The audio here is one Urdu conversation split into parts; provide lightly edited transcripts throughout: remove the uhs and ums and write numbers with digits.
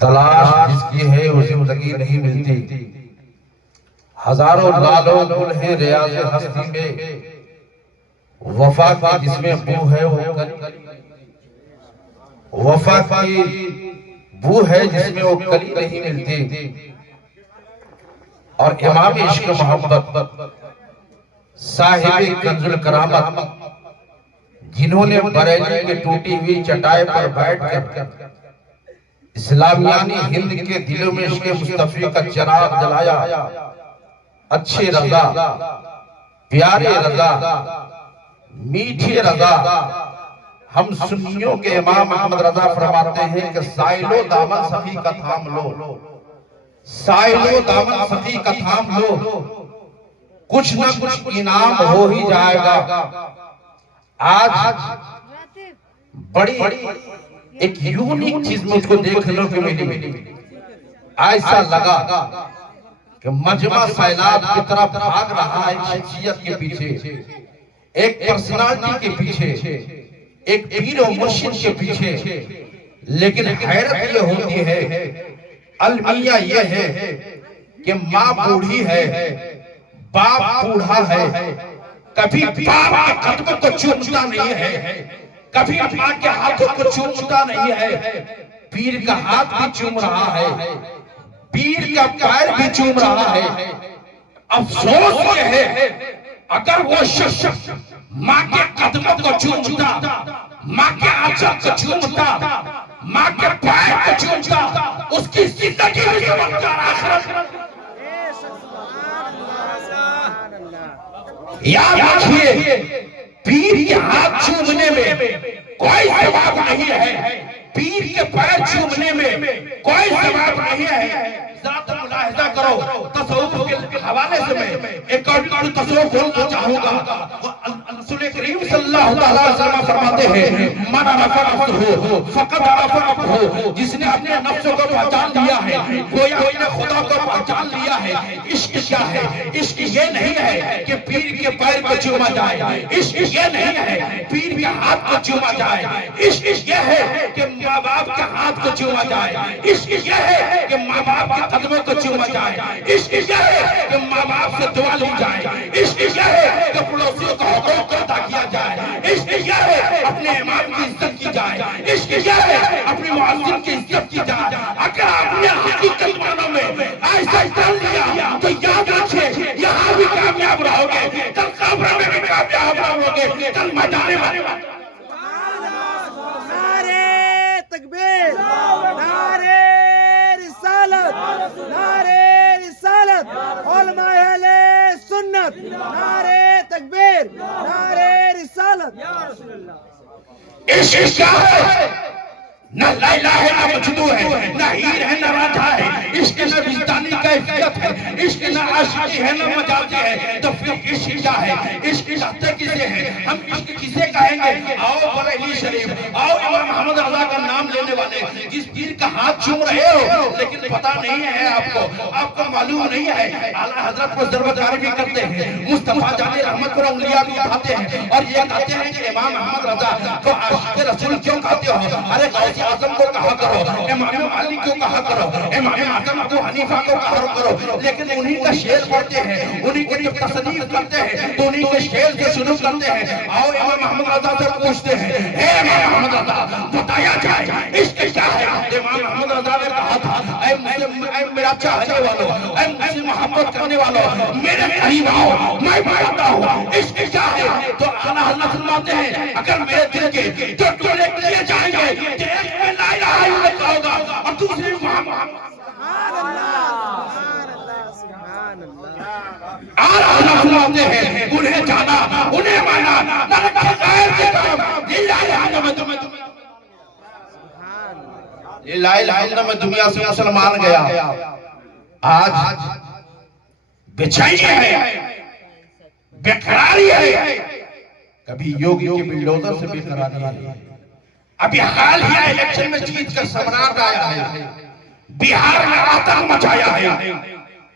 تلاش جس کی ہے وہ زندگی نہیں ملتی، ہزاروں لالوں گل ہیں ریاض ہستی میں، وفا کی جس میں بو ہے وہ کلی، وفا کی بو ہے جس میں وہ کلی نہیں ملتی۔ اور امام عشق محبت صاحب کنز الکرامت، جنہوں نے بریلی کے ٹوٹی ہوئی چٹائی پر بیٹھ کر اسلامیانی ہند کے دلوں میں عشق مصطفی کا چراغ جلایا، اچھے رضا، پیارے رضا، میٹھے رضا، ہم سنیوں کے امام محمد رضا فرماتے ہیں کہ سائلو دامن سخی کا تھام لو، سائلو دامن سخی کا تھام لو، کچھ نہ کچھ انعام ہو ہی جائے گا۔ آج بڑی ایک یونیک چیز مجھ کو دیکھنے کو ملی، ایسا لگا کہ مجمع سیلاب کی طرف بھاگ رہا ہے، ایک شخصیت کے پیچھے، ایک پرسنالٹی کے پیچھے، ایک پیر و مرشد کے پیچھے، لیکن حیرت یہ ہوتی ہے، المیہ یہ ہے کہ ماں بوڑھی ہے، باپ بوڑھا ہے، کبھی باپ کے قدموں کو چومتا نہیں ہے، کبھی ماں کے ہاتھوں کو چومتا نہیں ہے، پیر کا ہاتھ بھی چوم رہا ہے، پیر کا پیر بھی چوم رہا ہے۔ افسوس یہ ہے اگر وہ شخص ماں کے قدموں کو چومتا، ماں کے آنچل کو چومتا، ماں کے پیر کو چومتا، اس کی زندگی بھی برقرار آخرت۔ یاد رکھیے پیر کے ہاتھ چومنے میں کوئی ثواب نہیں ہے، پیر کے پیر چومنے میں کوئی ثواب نہیں ہے۔ ذرا تو ملاحظہ کرو، تصوف کے حوالے سے میں ایک اور تصوف بولنا چاہوں گا۔ رسول کریم صلی اللہ علیہ وسلم فرماتے ہیں من عرف نفسہ فقد عرف ربہ، جس نے اپنے نفس کو پہچان لیا ہے گویا اس نے خدا کو پہچان لیا ہے۔ عشق کیا ہے؟ عشق یہ نہیں ہے کہ پیر کے پیر کو چوما جائے، عشق یہ نہیں ہے پیر کے ہاتھ کو چوما جائے، عشق یہ ہے کہ ماں باپ کے ہاتھ کو چوما جائے، عشق یہ ہے کہ ماں باپ کے قدموں کو چوما جائے، عشق یہ ہے کہ ماں باپ سے دعا لی جائے، عشق یہ ہے کہ پڑوسیوں کا حقوق کو ادا کیا جائے، عشق یہ ہے اپنے امام کی عزت کی جائے، عشق یہ ہے اپنے معلم کی عزت کی جائے۔ اگر آپ نے حقیقت معنوں میں ایسا کر لیا تو یاد رکھیں یہاں بھی کامیاب رہو گے، کل قبر میں بھی کامیاب رہو گے، کل میدان میں۔ نعرہ تکبیر، نعرہ رسالت، نعرہ رسالت، علماء اہل سنت، نعرہ تکبیر، نعرہ رسالت۔ عشق کیا ہے؟ نہ لیلہ ہے نہ مجنو ہے، نہ ہیر ہے نہ راجھا ہے، عشق نہ وجدانی کیفیت ہے، عشق نہ عاشقی ہے نہ مجازی ہے، تو پھر عشق کیا ہے؟ عشق چاہتے کسے ہیں؟ ہم عشق کسے کہیں گے؟ آؤ بریلی شریف، آؤ امام محمد رضا کا نام لینے والے، جس پیر کا ہاتھ چوم رہے ہو لیکن پتہ نہیں ہے آپ کو معلوم نہیں ہے، اعلیٰ حضرت کو ضربتاری بھی کرتے ہیں، مصطفیٰ جان رحمت پر انگلیاں بھی اٹھاتے ہیں اور یہ کہتے ہیں کہ امام محمد رضا کو عاشق رسول کیوں کہتے ہو؟ ارے غوث اعظم کو کہا کرو، امام علی کو کہا کرو، امام اعظم ابو حنیفہ کو کہا کرو، لیکن انہی کا شعر پڑھتے ہیں، انہی کی جب تصنیف کرتے ہیں تو انہی کے شعر سے شروع کرتے ہیں۔ آؤ امام محمد رضا سے پوچھتے ہیں، اے امام محمد رضا بتایا جائے عشق کیا ہے؟ امام محمد رضا نے کہا تھا اے میرا چاہنے والوں، اے مجھ سے محبت کرنے والوں، میرے قریب آؤ میں بتاتا ہوں عشق کیا ہے۔ تو اعلیٰ حضرت فرماتے ہیں اگر میرے دل کے جو ٹولے کیے جائیں گے کہ ایک میں لا الہ الا اللہ ہوگا اور دوسرے محمد، سبحان اللہ، سبحان اللہ، سبحان اللہ۔ اعلیٰ حضرت فرماتے ہیں انہیں جانا انہیں مانا نہ رکھا غیر کے طرف للہ الحمد للہ الحمد میں دنیا سے مسلمان گیا، آج بے-چینی ہے، بے قراری ہے، کبھی یوگی کے بلڈوزر سے بے قراری ہے۔ ابھی حال ہی الیکشن میں جیت کر سمرار آیا ہے، بہار میں آتنک مچایا ہے،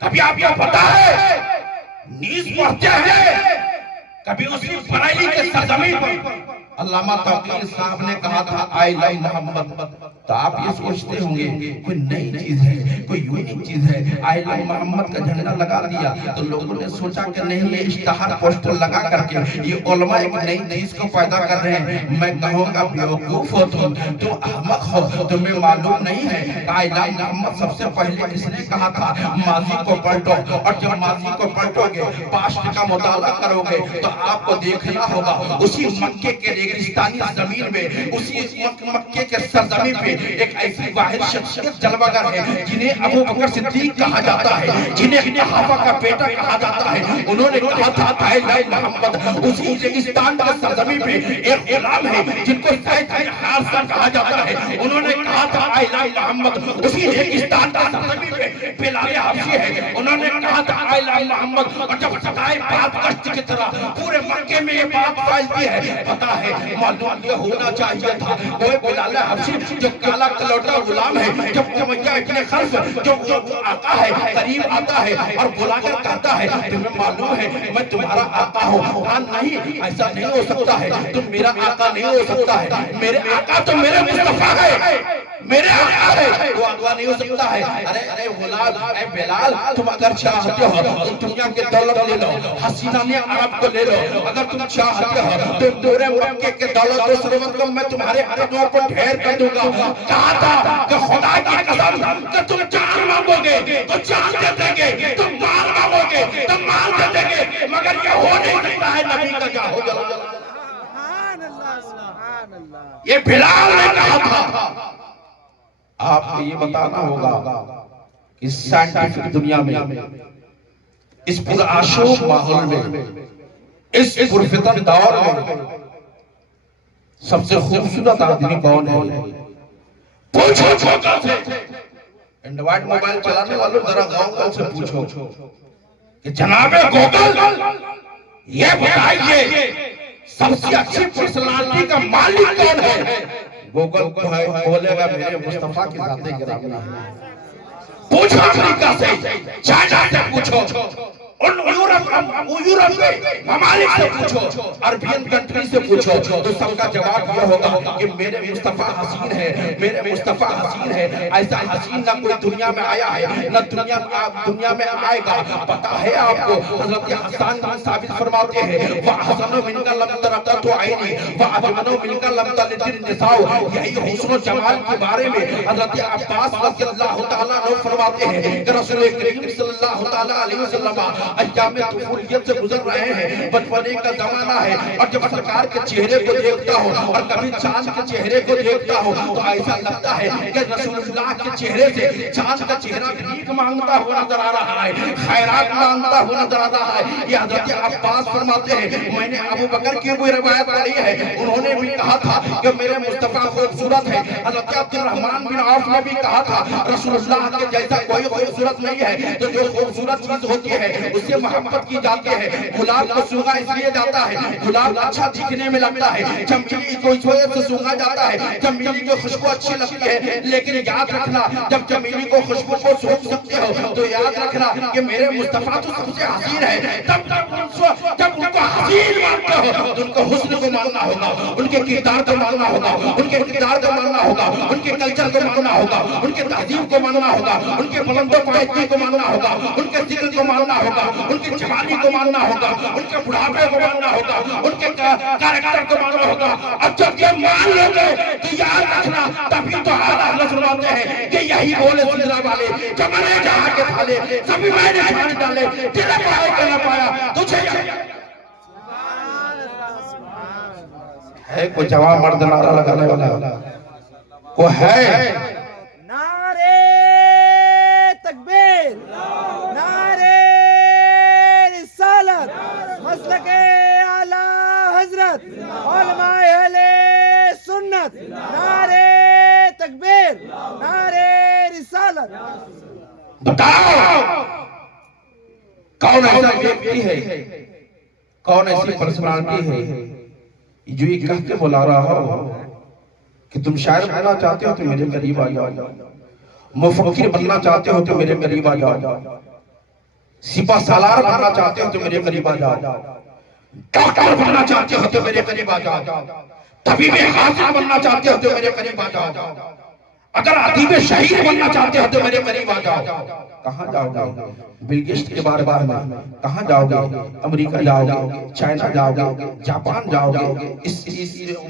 کبھی آپ کو پتا ہے نیز پہنچے ہیں کبھی اسی بریلی کے سرزمین پر علامہ توقیر صاحب نے کہا تھا آئی لو محمد، تو آپ یہ سوچتے ہوں گے کوئی نئی چیز ہے، کوئی یونیک چیز ہے، آئی لو محمد کا جھنڈا لگا دیا تو لوگوں نے سوچا کہ نہیں یہ اشتہار پوسٹر لگا کر کے یہ علماء ایک نئی چیز کو پیدا کر رہے ہیں۔ میں کہوں گا بیوقوف ہو تم احمق ہو، تمہیں معلوم نہیں ہے آئی لو محمد سب سے پہلے کس نے کہا تھا؟ ماضی کو پلٹو، اور جب ماضی کو پلٹو گے، پاسٹ کا مطالعہ کرو گے تو آپ کو دیکھنا ہوگا اسی مکے کے ریگستانی زمین میں، اسی مکے کے سرزمین پہ ایک ایسی واحد شخصیت جلوہ گر ہے جنہیں ابو بکر صدیق کہا جاتا ہے، جنہیں صحابہ کا بیٹا کہا جاتا ہے۔ انہوں نے کہا تھا اے محمد، اسی ریگستان کے سرزمین پہ ایک غلام ہے جن کو زید بن حارثہ کہا جاتا ہے۔ انہوں نے کہا تھا اے محمد، اسی ریگستان کے سرزمین پہ بلال حبشی ہے۔ انہوں نے کہا تھا اے محمد، اور جب ستائے بات کشت کی طرح پورے مکے میں یہ بات پھیلتی ہے، پتا ہے معلوم یہ ہونا چاہیے تھا وہ بلال حبشی جو کالا کلوٹا غلام ہے، جب امیہ ابن خلف جو آقا ہے قریب آتا ہے اور بلا کر کہتا ہے تمہیں معلوم ہے میں تمہارا آقا ہوں، ہاں نہیں ایسا نہیں ہو سکتا ہے، تم میرا آقا نہیں ہو سکتا ہے، میرے آقا تو میرے مصطفیٰ ہے، میرے آقا ہے، وہ آقا نہیں ہو سکتا ہے۔ ارے غلام، اے بلال، تم اگر چاہتے ہو تو دنیا کے دولت لے لو، حسینہ نے عرب کو لے لو، اگر تم چاہتے ہو تو پورے مکے کے دولت و ثروت کو میں تمہارے قدموں پر ڈھیر کر دوں گا۔ کہا تھا کہ خدا کی قسم کہ تم جان مانگو گے تو جان دے دیں گے، تم مال مانگو گے تو مال دے دیں گے، مگر یہ ہو نہیں سکتا ہے نبی کا کیا ہو جلال۔ سبحان اللہ سبحان اللہ، یہ بلال نے کہا تھا۔ آپ کو یہ بتانا ہوگا اس سائنٹیفک دنیا میں، اس پرآشوب ماحول میں، اس پرفتن دور میں سب سے خوبصورت آدمی کون ہے؟ پوچھو چھوٹا سے اینڈرائیڈ موبائل چلانے والوں ذرا گوگل سے پوچھو کہ جناب گوگل یہ بتائیے سب سے اچھی پرسنالٹی کا مالک کون ہے؟ گوگل کو ہے بولے گا میرے مصطفیٰ کی ذات گرامی ہے۔ پوچھو امریکہ سے، چائنا سے پوچھو، ان یورپ ممالک سے پوچھو، عربین کنٹری سے پوچھو، تو سب کا جواب یہ ہوگا کہ میرے مصطفیٰ حسین ہے، میرے مصطفیٰ حسین ہے۔ ایسا حسین نہ کوئی دنیا میں آیا ہے نہ دنیا میں آئے گا۔ پتا ہے آپ کو حضرت حسان بن ثابت فرماتے ہیں وَأَحْسَنُ مِنْكَ لَمْ تَرَقَّتُ عَيْنِي وَأَجْمَلُ مِنْكَ لَمْ تَلِدِ النِّسَاءُ۔ یہی حسن و جمال کے بارے میں حضرت عباس رضی اللہ تعالیٰ عنہ فرماتے ہیں کہ رسول کریم صلی اللہ تعالیٰ علیہ وسلم ایام طفولیت سے گزر رہے ہیں، بچپنے کا زمانہ ہے، اور جب سرکار کے چہرے کو دیکھتا ہوں اور کبھی چاند کے چہرے کو دیکھتا ہوں تو ایسا لگتا ہے کہ رسول اللہ کے چہرے سے چاند کا چہرہ بھیک مانگتا ہوا نظر آ رہا ہے، خیرات مانگتا ہوا نظر آ رہا ہے۔ یہ حضرت عباس فرماتے ہیں میں نے ابو بکر کی کوئی روایت پڑھی ہے، انہوں نے بھی کہا تھا کہ میرے مصطفیٰ خوبصورت ہے۔ حضرت عبد الرحمن بن عوف نے بھی کہا تھا رسول اللہ کے جیسا کوئی خوبصورت نہیں ہے، تو جو خوبصورت چیز ہوتی ہے اس سے محبت کی جاتی ہے۔ گلاب کو سونگا اس لیے جاتا ہے، گلاب اچھا دکھنے میں لگتا ہے، چمیلی کو اس وجہ سے سونگا جاتا ہے، چمیلی کی خوشبو اچھی لگتی ہے، لیکن یاد رکھنا جب چمیلی کو خوشبو کو سونگ سکتے ہو تو یاد رکھنا کہ میرے مصطفیٰ تو سب سے حسین ہے۔ جب ان کو حسین مانتے ہو تو ان کو حسن کو ماننا ہوگا، ان کے کردار کو ماننا ہوگا، ان کے کردار کو ماننا ہوگا، ان کے کلچر کو ماننا ہوگا، ان کے تہذیب کو ماننا ہوگا، ان کے بلند و پائیدگی کو ماننا ہوگا، ان کے ذکر کو ماننا ہوگا، ان کی جوانی کو ماننا ہوگا، ان کے بڑھاپے کو ماننا ہوگا، ان کے کریکٹر کو ماننا ہوگا۔ اب جب یہ مان لو گے تو یاد رکھنا تبھی تو اعلیٰ حضرت فرماتے ہیں کہ یہی بولے سلسلہ والے جب میں نے جہاں کے پھالے سبھی میں نے چھان ڈالے، تیرے پائے کہ نہ پایا تجھے ہے کوئی جوان مرد نعرہ لگانے والا وہ ہے؟ نعرے تکبیر، نعرے رسالت، مسلک اعلیٰ حضرت، علماء اہل سنت، نعرے تکبیر، نعرے رسالت۔ بتاؤ کون ایسا ویکتی ہے، کون ایسی پرسنالٹی ہے جو یہ کہہ کے بلا رہا ہو کہ تم شاعر بننا چاہتے ہو تو میرے قریب آ جاؤ، مفکر بننا چاہتے ہو تو میرے قریب آ جاؤ، سپہ سالار بننا چاہتے ہو تو میرے قریب آ جاؤ، ڈاکٹر بننا چاہتے ہو تو میرے قریب آ جاؤ، طبیب حاضر بننا چاہتے ہو تو میرے قریب آ جاؤ، اگر ادیب شہید بننا چاہتے ہو تو میرے قریب آ جاؤ۔ کہاں جاؤ گے؟ بل گیٹس کے بار بار میں کہاں جاؤ گے؟ امریکہ جاؤ گے، چائنا جاؤ گے، جاپان جاؤ گے، اس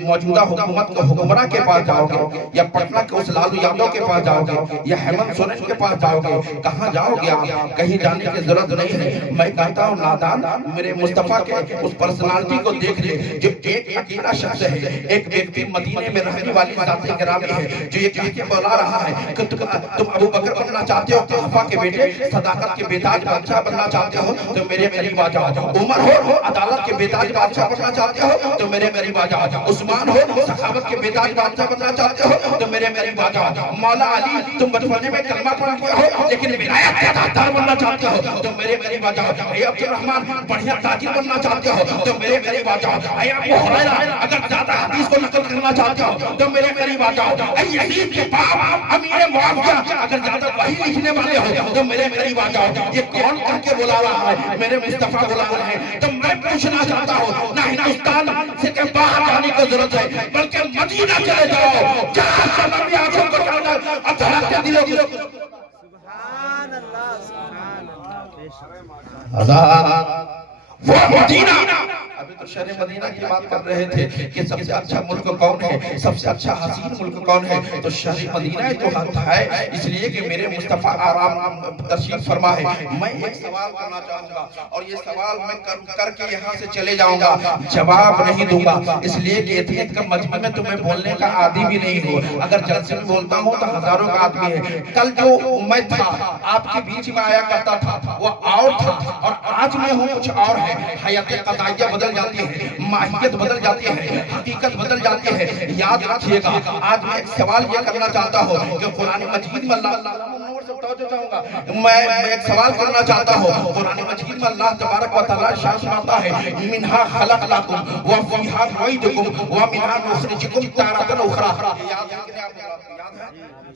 موجودہ حکومت کے حکمراں کے پاس جاؤ گے، یا پٹنہ کے اس لالو یادو کے پاس جاؤ گے، یا ہیمنت سورن کے پاس جاؤ گے، کہاں جاؤ گے آپ؟ کہیں جانے کی ضرورت نہیں ہے۔ میں کہتا ہوں نادان میرے مصطفیٰ کے اس پرسنالٹی کو دیکھ لے جو ایک اکیلا شخص ہے، ایک ویکتی مدینے میں رہنے والی ذات گرامی ہے، جو یہ کہہ کے بولا رہا ہے کہ تم ابو بکر بننا چاہتے ہو، قحافہ کے بیٹے صداقت کے بیتاج بادشاہ بننا چاہتے ہو تو میرے قریب آ جاؤ۔ عمر ہو عدالت کے بیتاج بادشاہ بننا چاہتے ہو تو میرے قریب آ جاؤ۔ عثمان ہو سخاوت کے بیتاج بادشاہ بننا چاہتے ہو تو میرے قریب آ جاؤ۔ مولا علی تم بچپنے میں کلمہ پڑھ لیا ہو لیکن ولایت کے دار بننا چاہتے ہو تو میرے قریب آ جاؤ۔ اے عبد الرحمن بڑھیا تاجر بننا چاہتے ہو تو میرے قریب آ جاؤ۔ اے ابو ہریرہ اگر زیادہ حدیث کو نقل کرنا چاہتے ہو تو میرے قریب آ جاؤ۔ اے یزید کے باپ امیر معاویہ اگر زیادہ وحی لکھنے والے ہو تو میرے قریب آ جاؤ۔ یہ کون کہہ کے بلا رہا ہے؟ میرے مصطفیٰ بلا رہے ہیں۔ تو میں پوچھنا چاہتا ہوں نہ ہندوستان سے کہ باہر جانے کی ضرورت ہے بلکہ مدینہ چلے جاؤ جہاں سلام آنکھوں کو ڈالنا اطہرت کے دلوں کو۔ سبحان اللہ سبحان اللہ۔ آزاد وہ مدینہ، ابھی تو شہر مدینہ کی بات کر رہے تھے کہ سب سے اچھا ملک کون ہے، سب سے اچھا حسین ملک کون ہے، تو شہر مدینہ تو حق ہے، اس لیے کہ میرے مصطفیٰ آرام تشریف فرما ہے۔ میں ایک سوال کرنا چاہوں گا اور یہ سوال میں کر کے یہاں سے چلے جاؤں گا، جواب نہیں دوں گا، اس لیے کہ اتنے کم مجمع میں تمہیں بولنے کا عادی بھی نہیں ہو، اگر جلسے میں بولتا ہوں تو ہزاروں کا آدمی ہے۔ کل جو میں تھا آپ کے بیچ میں آیا کرتا تھا وہ اور تھا اور آج میں ہوں کچھ اور ہے۔ حیات قضائیہ بدل جاتی ہے، ماہیت بدل جاتی ہے، حقیقت بدل جاتی ہے۔ یاد رکھیے گا آج میں ایک سوال یہ کرنا چاہتا ہوں کہ قرآن مجید میں میں ایک سوال کرنا چاہتا ہوں، قرآن مجید میں اللہ تبارک و تعالیٰ شاہ سناتا ہے منہا خلقناکم وفیہا نعیدکم ومنہا نخرجکم تارۃ اخری۔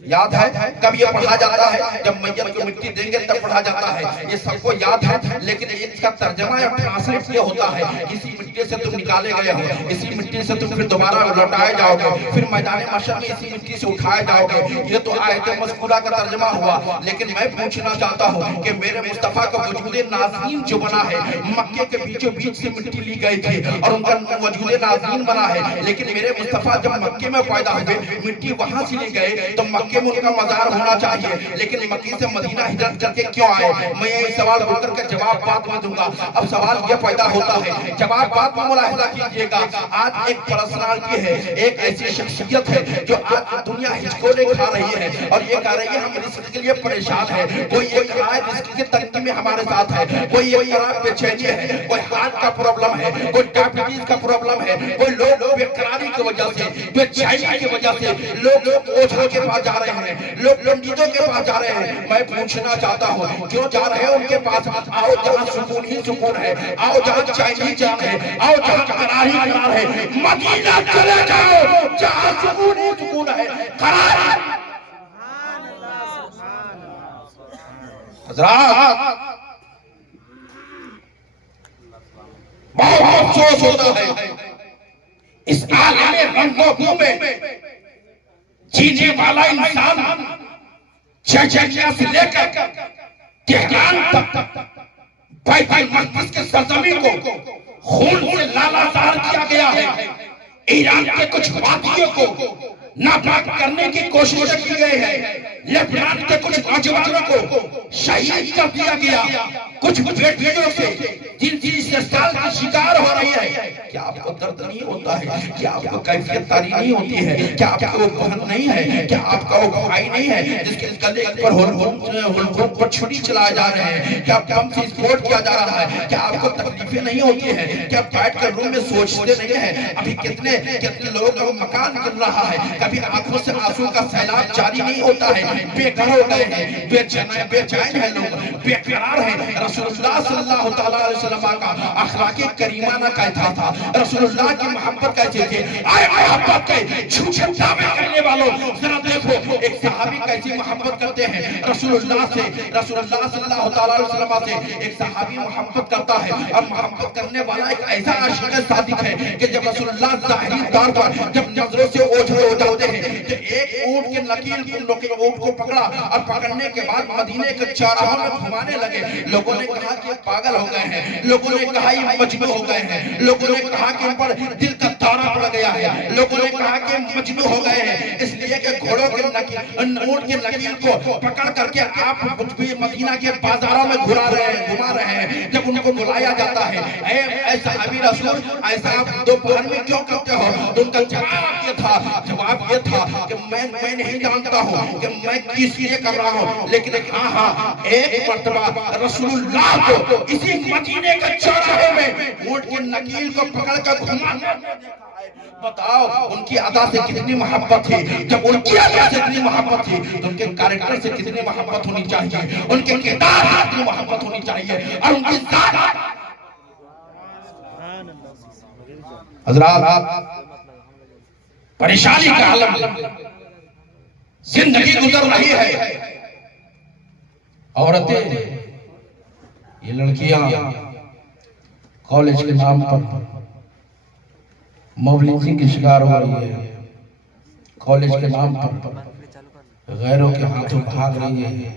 یاد ہے کب یہ پڑھا جاتا ہے؟ جب میت کو مٹی دیں گے تب پڑھا جاتا ہے، یہ سب کو یاد ہے، لیکن اس کا ترجمہ یا ٹرانسلیٹ یہ ہوتا ہے کسی مٹی سے تم نکالے گئے ہو، اسی مٹی سے تم پھر دوبارہ لوٹائے جاؤ گے، پھر میدان محشر میں اسی مٹی سے اٹھائے جاؤ گے۔ یہ تو آیت مذکورہ کا ترجمہ ہوا، لیکن میں پوچھنا چاہتا ہوں کہ میرے مصطفیٰ کا وجود نازین جو بنا ہے، مکے کے بیچوں بیچ سے مٹی لی گئی تھی اور ان کا وجود نازین بنا ہے، لیکن میرے مصطفیٰ جب مکے میں پیدا ہوئے مٹی وہاں سے لی گئے تو مکے میں ان کا مزار ہونا چاہیے، لیکن مکی سے مدینہ ہجرت کر کے کیوں آئے؟ میں یہ سوال بول کر کے جواب بعد میں دوں گا۔ اب سوال یہ پیدا ہوتا ہے، جواب بعد میں ملاحظہ کیجئے گا۔ آج ایک پرسنالٹی ہے، ایک ایسی شخصیت ہے جو آج دنیا ہچکولے کھا رہی ہے اور یہ کہہ رہی ہے ہم رزق کے لیے پریشان ہے۔ کوئی یہ کہہ رہا ہے رزق کی تنگی میں ہمارے ساتھ ہے، کوئی یہ کہہ رہا ہے بے چینی ہے، کوئی ہارٹ کا پرابلم ہے، کوئی ڈائبٹیز کا پرابلم ہے، کوئی لوگ بے قراری کی وجہ سے، بے چینی کی وجہ سے لوگ اوجھا کے پاس جا رہے ہیں، لوگ پنڈتوں کے پاس جا رہے ہیں۔ میں پوچھنا چاہتا ہوں کیوں جا رہے ہیں ان کے پاس؟ آؤ جہاں سکون ہی سکون ہے، آؤ جہاں چین ہی چین ہے، آؤ جہاں قرار ہی قرار ہے، مدینہ چلے جاؤ جہاں سکون ہی سکون ہے، قرار ہے۔ حضرات بہت افسوس ہوتا ہے اس عالم رنگ و بو میں جینے والا انسان چچنیا سے لے کر تہران تک بیت المقدس کے سرزمین کو خون سے لالازار کیا گیا ہے، ایران کے کچھ وادیوں کو ناپاک کرنے کی کوشش کی گئی ہے، لبنان کے کچھ نوجوانوں کو شہید کر دیا گیا، کچھ بیٹیوں سے جنسی استحصال کی شکار ہو رہی ہے۔ کیا آپ کو درد نہیں ہوتا ہے؟ کیا آپ کو کیفیت تاری نہیں ہوتی ہے؟ کیا آپ کو وہ بہن نہیں ہے؟ کیا آپ کا وہ بھائی نہیں ہے جس کے گلے پر ہلکوں پر چھری چلائے جا رہے ہیں؟ کیا بم سے اسپورٹ کیا جا رہا ہے؟ کیا آپ کو تکلیفیں نہیں ہوتی ہیں؟ کیا بیٹھ کر روم میں سوچتے نہیں ہیں ابھی کتنے لوگوں کا مکان گر رہا ہے؟ کبھی آنکھوں سے آنسو کا سیلاب جاری نہیں ہوتا ہے؟ بے گھر ہو گئے ہیں، بے چین ہیں لوگ، بے قرار ہیں۔ رسول اللہ صلی اللہ علیہ وسلم کا اخلاق کریمانہ کہتا تھا، رسول اللہ کی محبت کیسے تھے؟ آئے محبت کے جھوٹے دعوے کرنے والوں ذرا دیکھو ایک صحابی کیسی محبت کرتے ہیں رسول اللہ سے، رسول اللہ صلی اللہ تعالیٰ علیہ وسلم سے ایک صحابی محبت کرتا ہے، اور محبت کرنے والا ایک ایسا عاشق صادق ہے کہ جب رسول اللہ ظاہری طور پر جب نظروں سے اوجھل ہو جاتے ہیں تو ایک اونٹ کے نکیل اونٹ کو پکڑا اور پکڑنے کے بعد مدینے کے چوراہوں میں گھمانے لگے۔ لوگوں نے کہا کہ پاگل ہو گئے ہیں، لوگوں نے کہا یہ مجنون ہو گئے ہیں، لوگوں نے کہا کہ ان پر دل کا دورہ پڑ گیا ہے، لوگوں نے کہا کہ مجنون ہو گئے ہیں، اس لیے کہ گھوڑوں کے اونٹ کے نکیل کو پکڑ کر کے آپ مدینہ کے بازاروں میں گھما رہے ہیں۔ جب ان کو بلایا جاتا ہے اے صحابی رسول ایسا آپ دوپہر میں کیوں کرتے ہو؟ تو ان کا جواب یہ تھا کہ میں نہیں جانتا ہوں کہ میں کس لیے کر رہا ہوں، لیکن ہاں ایک مرتبہ رسول اللہ کو اسی مدینے کے چوراہے میں اونٹ کے نکیل کو پکڑ کر گھماتے بتاؤ ان کی ادا سے کتنی محبت تھی۔ جب ان کی ادا سے کتنی محبت تھی تو ان کے کریکٹر سے کتنی محبت ہونی چاہیے، ان کے کردار سے کتنی محبت ہونی چاہیے، اور ان کی ذات۔ حضرات پریشانی کا عالم زندگی گزر رہی ہے، عورتیں یہ لڑکیاں کالج کے نام پر موبلنسی کی شکار ہو رہی ہے، کالج کے نام پر غیروں کے ہاتھوں بھاگ رہی ہے۔